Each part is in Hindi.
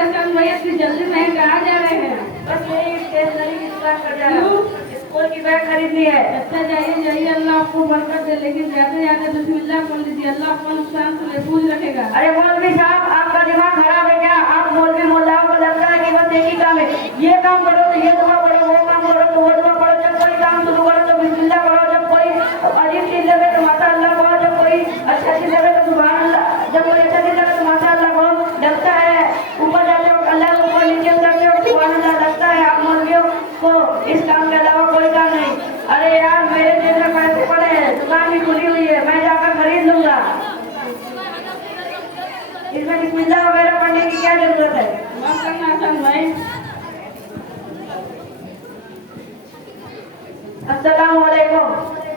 हसन भैया इतनी जल्दी नहीं कहाँ जा रहे हैं? बस यही स्टेशनरी की दुकान पर जा रहा हूँ। स्कूल की बैग खरीदनी है। अच्छा जाइए जाइए, अल्लाह आपको बरकत दे, लेकिन जाते जाते बिस्मिल्लाह बोल लीजिए, अल्लाह आपको नुकसान से महफूज रखेगा। अरे मौलवी साहब, आपका दिमाग खराब है क्या? आप मौलवी मुल्लाओं को लगता है कि बस एक ही काम है, ये काम करो तो ये दुआ पढ़ो, वो काम करो तो वो दुआ पढ़ो। जब कोई काम शुरू करो तो बिस्मिल्लाह करो, जब कोई अजीब चीज लगे तो माशा अल्लाह कहो, जब कोई अच्छा चीज लगे तो सुभान अल्लाह, जब कोई अच्छा चीज लगे तो माशा अल्लाह कहो। लगता है ऊपर जाते हो अल्लाह को ऊपर, नीचे उतरते हो सुभान अल्लाह। लगता है आप मौलवियों को इस काम के अलावा कोई काम नहीं। अरे यार, मेरे जेब में पैसे पड़े हैं, दुकान भी खुली हुई है, मैं जाकर खरीद लूंगा। इसमें बिस्मिल्लाह वगैरह पढ़ने की क्या जरूरत है? माफ करना हसन भाई। अस्सलाम वालेकुम।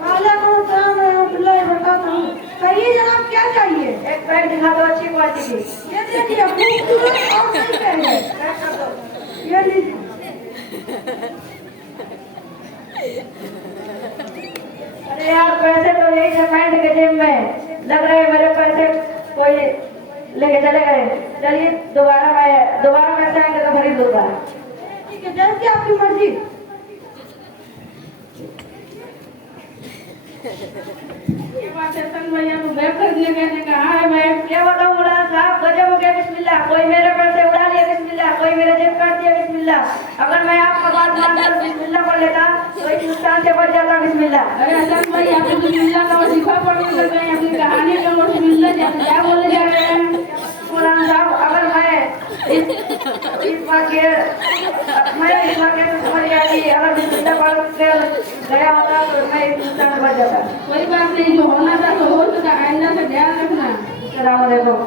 वालेकुम अस्सलाम रहमतुल्लाहि व बरकातहू। कहिए जनाब, क्या चाहिए? एक पैंट दिखा दो अच्छी क्वालिटी की। ये देखिए, खूबसूरत और सही पैंट है। पैक कर दो। ये लीजिए। अरे यार, पैसे तो यही थे पैंट के जेब में, लग रहे मेरे पैसे कोई लेके चले गए। चलिए दोबारा पैसे आएंगे तो खरीद लूंगा। ठीक है, जैसी आपकी मर्जी। ये बात हसन भैया को बैग खरीदने गए थे, कहाँ है बैग? क्या बताऊं मौलाना साहब, गजब हो गया। बिस्मिल्लाह, कोई मेरे पैसे उड़ा लिया, बिस्मिल्लाह, कोई मेरे जेब काट दिया, बिस्मिल्लाह। अगर मैं आपका बात मानकर बिस्मिल्लाह पढ़ लेता तो इस नुकसान से बच जाता, बिस्मिल्लाह। अरे हसन भाई, आप तो बिस्मिल्लाह का वजीफा पढ़ने लग गए, अपनी कहानी का बिस्मिल्लाह क्या बोले जा रहे हैं? मौलाना साहब, अगर मैं इस बात के तो समझ गया कि अगर बिस्मिल्लाह पढ़ के गया होता तो मैं इस नुकसान से बच जाता। कोई बात नहीं, जो होना था तो हो चुका, आइंदा से ध्यान रखना। अस्सलाम वालेकुम।